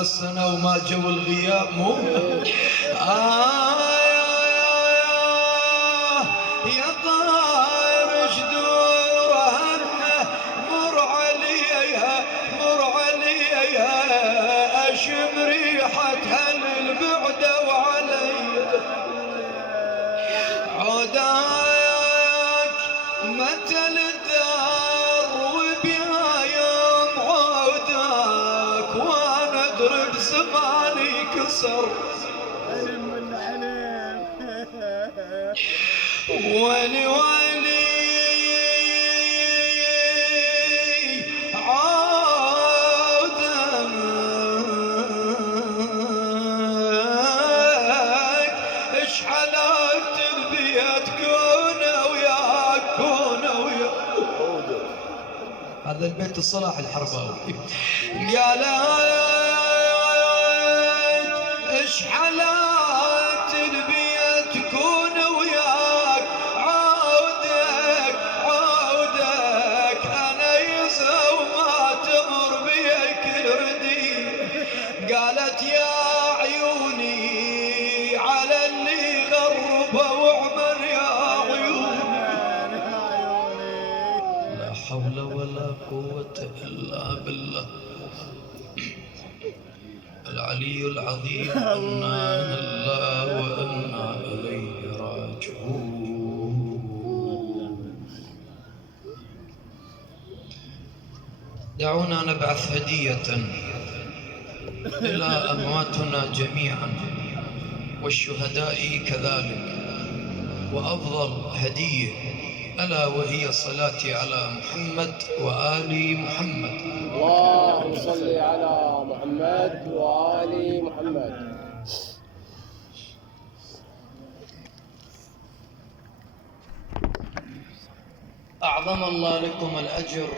10 سنة وما جو الغياب مو يا طاير شدور هنه مر عليها اشم ريحتها للبعده وعلي عوداك متى الدار وبيا يوم عوداك وانا ادرك زماني كسر ولي عودك اشحلت البيت كونه وياك هذا البيت الصلاح الحرباوي يا ليت اشحلت البيت كونه وياك عودك انا يسا وما تمر بيك الردي قالت يا عيوني على اللي غربه وعمر يا عيوني لا حول ولا قوة إلا بالله العلي العظيم إنا لله وإنا إليه راجعون. دعونا نبعث هدية إلى أمواتنا جميعا والشهداء كذلك، وأفضل هدية ألا وهي صلاتي على محمد وآل محمد. اللهم صل على محمد وآل محمد. أعظم الله لكم الأجر